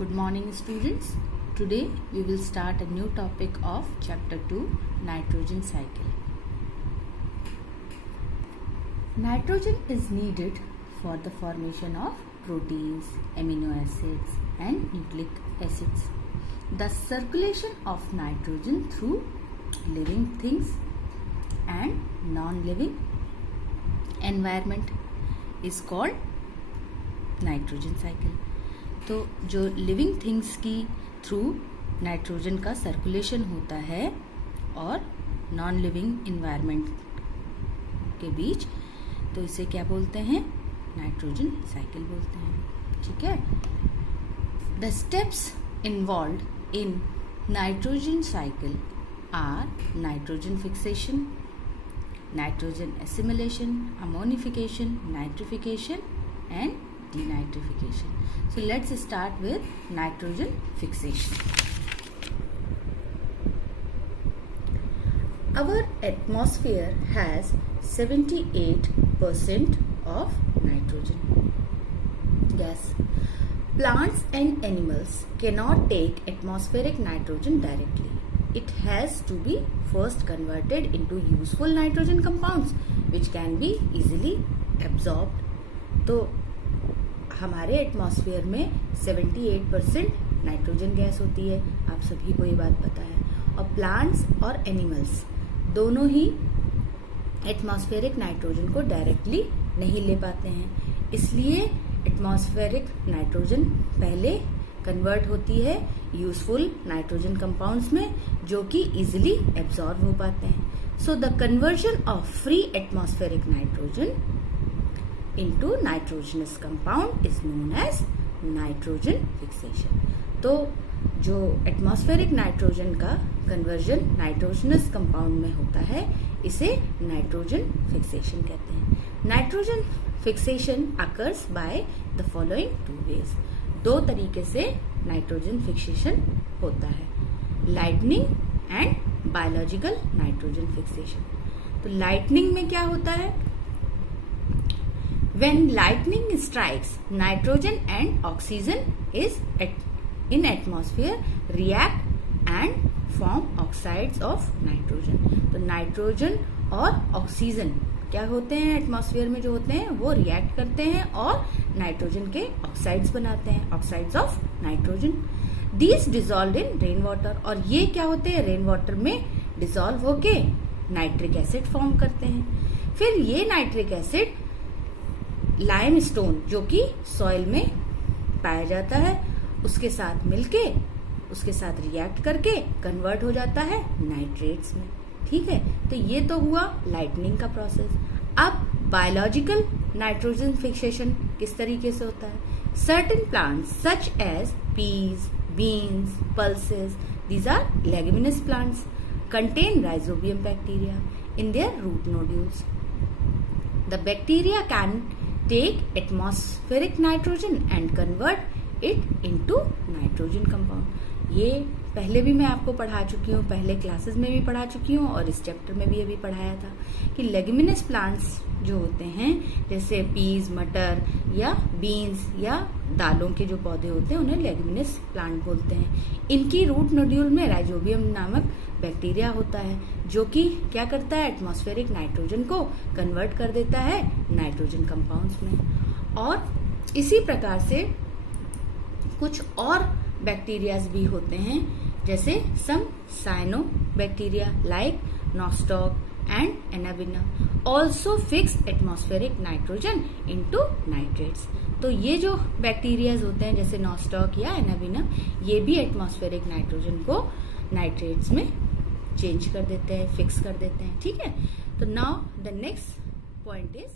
Good morning students. Today we will start a new topic of chapter 2, nitrogen cycle. Nitrogen is needed for the formation of proteins, amino acids and nucleic acids. The circulation of nitrogen through living things and non-living environment is called nitrogen cycle. तो जो living things की through nitrogen का circulation होता है और non living environment के बीच, तो इसे क्या बोलते हैं? नाइट्रोजन साइकिल बोलते हैं. ठीक है. The steps involved in nitrogen cycle are nitrogen fixation, nitrogen assimilation, ammonification, nitrification and denitrification. So let's start with nitrogen fixation. Our atmosphere has 78% of nitrogen gas. Plants and animals cannot take atmospheric nitrogen directly. It has to be first converted into useful nitrogen compounds which can be easily absorbed. तो हमारे atmosphere में 78% nitrogen gas होती है. आप सभी को ये बात पता है. और प्लांट्स और एनिमल्स दोनों ही एटमॉस्फेरिक नाइट्रोजन को डायरेक्टली नहीं ले पाते हैं. इसलिए एटमॉस्फेरिक नाइट्रोजन पहले कन्वर्ट होती है यूजफुल नाइट्रोजन कंपाउंड्स में जो कि इजिली एब्जॉर्ब हो पाते हैं. So the conversion of free atmospheric nitrogen into nitrogenous compound is known as nitrogen fixation. तो जो एटमॉस्फेरिक नाइट्रोजन का कन्वर्जन नाइट्रोजनस कंपाउंड में होता है इसे नाइट्रोजन फिक्सेशन कहते हैं. Nitrogen fixation occurs by the following two ways. दो तरीके से नाइट्रोजन फिक्सेशन होता है, lightning and biological nitrogen fixation. तो लाइटनिंग में क्या होता है? When lightning strikes, nitrogen and oxygen is in atmosphere react and form oxides of nitrogen. तो नाइट्रोजन और ऑक्सीजन क्या होते हैं? एटमॉस्फेयर में जो होते हैं वो रिएक्ट करते हैं और नाइट्रोजन के ऑक्साइड्स बनाते हैं, oxides of nitrogen. These dissolve in rain water. और ये क्या होते हैं? रेन वाटर में डिजॉल्व होके नाइट्रिक एसिड फॉर्म करते हैं. फिर ये नाइट्रिक एसिड लाइमस्टोन जो कि सॉइल में पाया जाता है उसके साथ मिलके उसके साथ रिएक्ट करके कन्वर्ट हो जाता है नाइट्रेट्स में. ठीक है. तो ये तो हुआ लाइटनिंग का प्रोसेस. अब बायोलॉजिकल नाइट्रोजन फिक्सेशन किस तरीके से होता है? Certain plants such as peas, beans, pulses, these are leguminous plants contain rhizobium bacteria in their root nodules. The bacteria can take atmospheric nitrogen and convert it into nitrogen compound. ये पहले भी मैं आपको पढ़ा चुकी हूँ, पहले क्लासेस में भी पढ़ा चुकी हूँ और इस चैप्टर में भी अभी पढ़ाया था कि लेग्यूमिनस प्लांट्स जो होते हैं जैसे पीज, मटर या बीन्स या दालों के जो पौधे होते हैं उन्हें लेग्यूमिनस प्लांट बोलते हैं. इनकी रूट नोड्यूल में राइजोबियम नामक बैक्टीरिया होता है जो कि क्या करता है? एटमॉस्फेरिक नाइट्रोजन को कन्वर्ट कर देता है नाइट्रोजन कंपाउंड्स में. और इसी प्रकार से कुछ और बैक्टीरियाज भी होते हैं जैसे some cyanobacteria like Nostoc and Anabaena also fix atmospheric nitrogen into nitrates. तो ये जो बैक्टीरियाज होते हैं जैसे नॉस्टॉक या एनाबिना ये भी एटमॉस्फेरिक नाइट्रोजन को नाइट्रेट्स में चेंज कर देते हैं, फिक्स कर देते हैं. ठीक है. तो now the next point is